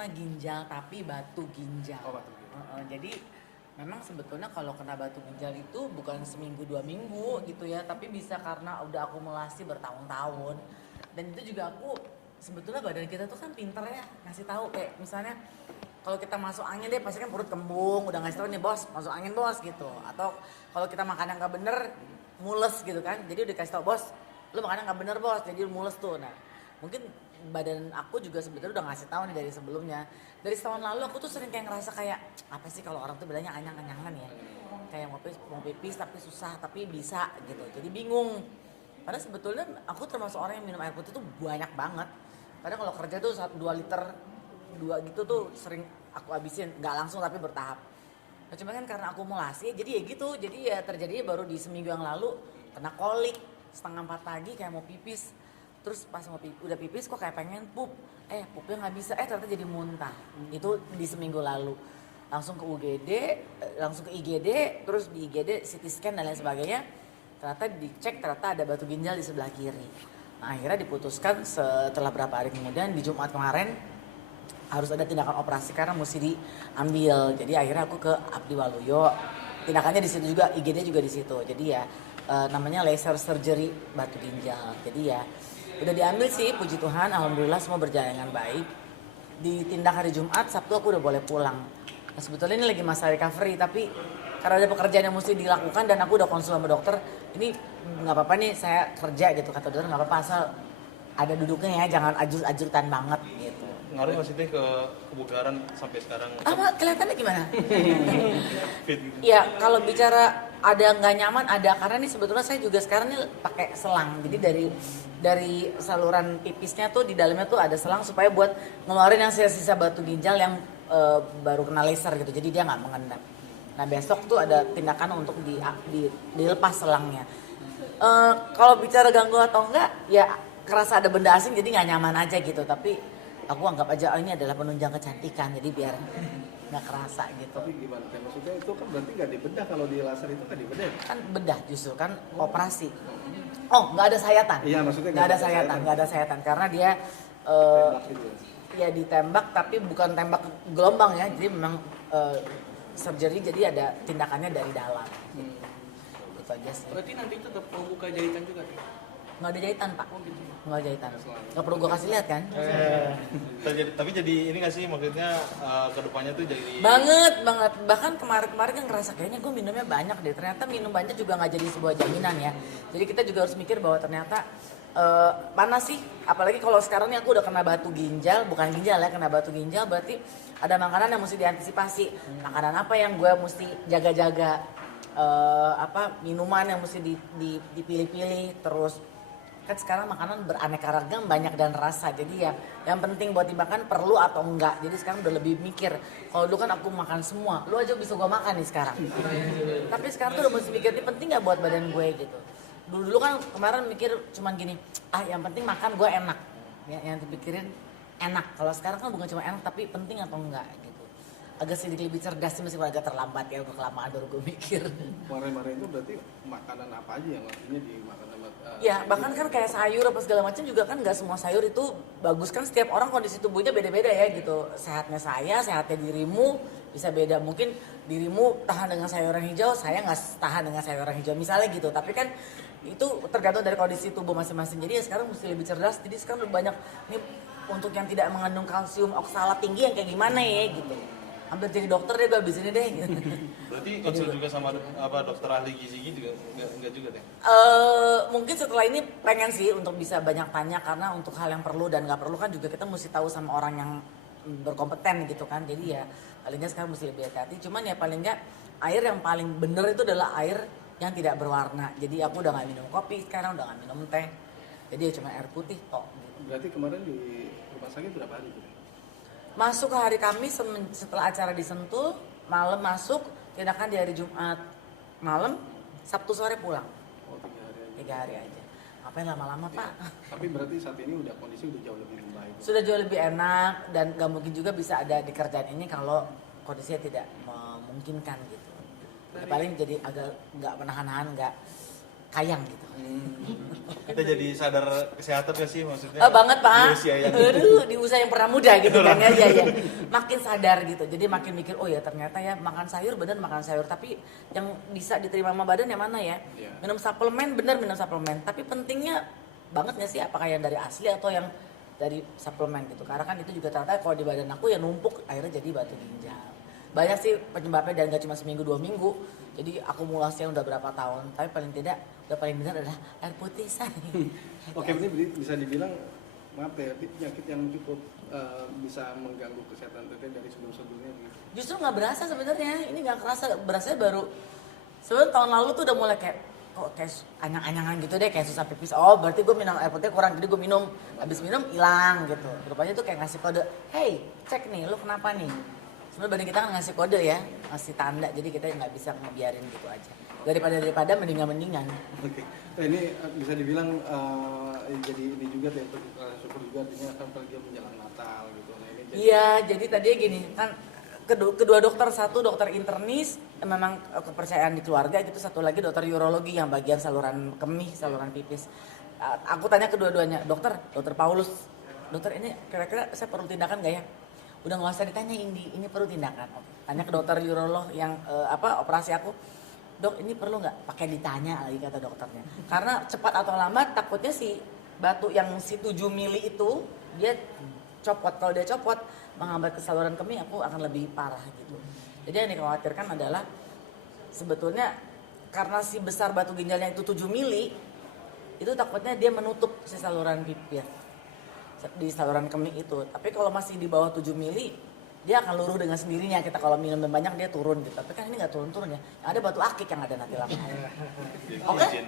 kena ginjal tapi batu ginjal. Oh, batu ginjal. Jadi memang sebetulnya kalau kena batu ginjal itu bukan seminggu 2 minggu gitu ya, tapi bisa karena udah akumulasi bertahun-tahun. Dan itu juga aku sebetulnya badan kita tuh kan pinter ya ngasih tahu kayak misalnya kalau kita masuk angin deh pasti kan perut kembung, udah ngasih tahu nih bos masuk angin bos gitu. Atau kalau kita makan yang nggak bener mules gitu kan, jadi udah kasih tau bos lu makan yang nggak bener bos jadi mules tuh. Nah mungkin badan aku juga sebetulnya udah ngasih tahu nih dari sebelumnya. Dari setahun lalu aku tuh sering kayak ngerasa kayak apa sih kalau orang tuh bilangnya anyang-anyangan ya, kayak mau pipis tapi susah tapi bisa gitu, jadi bingung. Padahal sebetulnya aku termasuk orang yang minum air putih tuh banyak banget. Kadang kalau kerja tuh 2 liter 2 gitu tuh sering aku habisin, nggak langsung tapi bertahap. Nah, cuma kan karena akumulasi jadi ya gitu, jadi ya terjadinya baru di seminggu yang lalu kena kolik 3:30 pagi kayak mau pipis. Terus pas mau udah pipis kok kayak pengen pup, pupnya nggak bisa, ternyata jadi muntah. Itu di seminggu lalu. Langsung ke UGD, langsung ke IGD, terus di IGD CT scan dan lain sebagainya. Ternyata dicek ternyata ada batu ginjal di sebelah kiri. Nah, akhirnya diputuskan setelah berapa hari kemudian di Jumat kemarin harus ada tindakan operasi karena mesti diambil. Jadi akhirnya aku ke Abdi Waluyo. Tindakannya di situ juga, IGD juga di situ. Jadi ya namanya laser surgery batu ginjal. Jadi ya udah diambil sih, puji Tuhan, alhamdulillah semua berjalan dengan baik. Ditindak hari Jumat, Sabtu aku udah boleh pulang. Nah, sebetulnya ini lagi masa recovery, tapi karena ada pekerjaan yang mesti dilakukan dan aku udah konsul sama dokter, ini nggak apa-apa nih saya kerja gitu, kata dokter nggak apa-apa asal ada duduknya ya, jangan ajur-ajurkan banget gitu. Ngaruh nggak sih teh ke kebugaran sampai sekarang? Kelihatannya gimana? Fit gitu. Ya kalau bicara ada nggak nyaman ada, karena nih sebetulnya saya juga sekarang nih pakai selang. Jadi dari saluran pipisnya tuh di dalamnya tuh ada selang supaya buat ngeluarin yang sisa-sisa batu ginjal yang baru kena laser gitu. Jadi dia nggak mengendap. Nah besok tuh ada tindakan untuk dilepas selangnya. Kalau bicara ganggu atau enggak, ya kerasa ada benda asing jadi nggak nyaman aja gitu. Tapi aku anggap aja ini adalah penunjang kecantikan, jadi biar nggak kerasa gitu. Tapi gimana? Maksudnya itu kan berarti nggak dibedah, kalau di laser itu kan dibedah. Kan bedah justru kan operasi. Oh nggak ada sayatan. Iya maksudnya Nggak ada sayatan karena dia tembak gitu. ya ditembak tapi bukan tembak gelombang ya, jadi memang surgery, jadi ada tindakannya dari dalam. Itu aja sih. Berarti nanti tetap mau buka jahitan juga tuh? Nggak ada jahitan pak. Oh gitu. Nggak ada jahitan. Nggak perlu gue kasih lihat kan? Tapi jadi ini nggak sih maksudnya kedepannya tuh jadi Banget. Bahkan kemarin kan ngerasa kayaknya gue minumnya banyak deh. Ternyata minum banyak juga nggak jadi sebuah jaminan ya. Jadi kita juga harus mikir bahwa ternyata panas sih. Apalagi kalau sekarang nih aku udah kena batu ginjal, bukan ginjal ya, kena batu ginjal berarti ada makanan yang mesti diantisipasi. Makanan apa yang gue mesti jaga-jaga, minuman yang mesti dipilih-pilih, terus kan sekarang makanan beraneka ragam, banyak dan rasa. Jadi ya yang penting buat dimakan perlu atau enggak. Jadi sekarang udah lebih mikir. Kalau dulu kan aku makan semua, lu aja bisa gua makan nih sekarang. Tapi sekarang tuh udah mesti mikir ini penting nggak buat badan gue gitu. Dulu kan kemarin mikir cuman gini, yang penting makan gue enak. Ya, yang dipikirin enak. Kalau sekarang kan bukan cuma enak tapi penting atau enggak gitu. Agak sedikit lebih cerdas sih, meskipun agak terlambat ya, udah kelamaan baru gue mikir. Kemarin-kemarin itu berarti makanan apa aja yang artinya dimakan sama Ya bahkan kan kayak sayur apa segala macam juga kan nggak semua sayur itu bagus kan, setiap orang kondisi tubuhnya beda-beda ya gitu. Sehatnya saya, sehatnya dirimu bisa beda. Mungkin dirimu tahan dengan sayuran hijau, saya nggak tahan dengan sayuran hijau misalnya gitu. Tapi kan itu tergantung dari kondisi tubuh masing-masing. Jadi ya sekarang mesti lebih cerdas. Jadi sekarang lebih banyak nih untuk yang tidak mengandung kalsium oksalat tinggi yang kayak gimana ya gitu. Hampir jadi dokter deh gue abis ini deh. berarti konsul juga sama dokter ahli gizi juga enggak juga deh. Mungkin setelah ini pengen sih untuk bisa banyak tanya, karena untuk hal yang perlu dan nggak perlu kan juga kita mesti tahu sama orang yang berkompeten gitu kan. Jadi ya paling nggak sekarang mesti lebih hati-hati. Cuman ya paling nggak air yang paling bener itu adalah air yang tidak berwarna. Jadi aku udah nggak minum kopi sekarang, udah nggak minum teh. Jadi ya cuma air putih tok. Gitu. Berarti kemarin di rumah sakit berapa hari tuh? Masuk ke hari Kamis setelah acara di Sentul, malam masuk, tindakan di hari Jumat malam, Sabtu sore pulang. Oh 3 hari aja. 3 hari aja. Ngapain lama-lama pak? Tapi berarti saat ini udah kondisi udah jauh lebih membaik. Sudah jauh lebih enak dan gak mungkin juga bisa ada di kerjaan ini kalau kondisinya tidak memungkinkan gitu. Ya, paling jadi agak nggak menahan-nahan, nggak kayang gitu. Kita jadi sadar kesehatan gak sih maksudnya? Banget Pak. Di usia yang Aduh, di usia yang pernah muda gitu kan ya, ya. Makin sadar gitu. Jadi makin mikir, oh ya ternyata ya makan sayur bener makan sayur. Tapi yang bisa diterima sama badan yang mana ya? Iya. Minum suplemen bener minum suplemen. Tapi pentingnya banget gak sih apakah yang dari asli atau yang dari suplemen gitu. Karena kan itu juga ternyata kalau di badan aku ya numpuk akhirnya jadi batu ginjal. Banyak sih penyebabnya dan gak cuma seminggu 2 minggu. Jadi akumulasinya udah berapa tahun. Tapi paling tidak udah paling benar adalah air putih say. Oke, ini bisa dibilang maaf ya, penyakit yang cukup bisa mengganggu kesehatan teteh dari sebelum-sebelumnya gitu. Justru nggak berasa sebenarnya. Ini nggak kerasa. Berasa baru sebenarnya tahun lalu tuh udah mulai kayak kok kayak anyang-anyangan gitu deh, kayak susah pipis. Oh berarti gue minum air putih kurang, jadi gue minum. Habis minum hilang gitu. Rupanya tuh kayak ngasih kode, hey cek nih, lu kenapa nih? Sebenarnya badan kita kan ngasih kode ya, ngasih tanda. Jadi kita nggak bisa ngebiarin gitu aja. Daripada mendingan. Oke, ini bisa dibilang jadi ini juga ya, syukur juga artinya kan pergi menjelang Natal gitu. Nah ini jadi Iya, jadi tadinya gini kan kedua dokter, satu dokter internis memang kepercayaan di keluarga gitu, satu lagi dokter urologi yang bagian saluran kemih, saluran pipis. Aku tanya kedua-duanya, dokter Paulus, dokter ini kira-kira saya perlu tindakan nggak ya? Udah nggak usah ditanya ini perlu tindakan. Tanya ke dokter urolog yang operasi aku, dok ini perlu nggak? Pakai ditanya lagi kata dokternya. Karena cepat atau lambat takutnya si batu yang si 7 mili itu dia copot. Kalau dia copot menghambat ke saluran kemih, aku akan lebih parah gitu. Jadi yang dikhawatirkan adalah sebetulnya karena si besar batu ginjalnya itu 7 mili, itu takutnya dia menutup si saluran pipis di saluran kemih itu. Tapi kalau masih di bawah 7 mili, dia akan luruh dengan sendirinya. Kita kalau minum banyak dia turun gitu. Tapi kan ini nggak turun-turun ya. Ada batu akik yang ada nanti lama. Oke?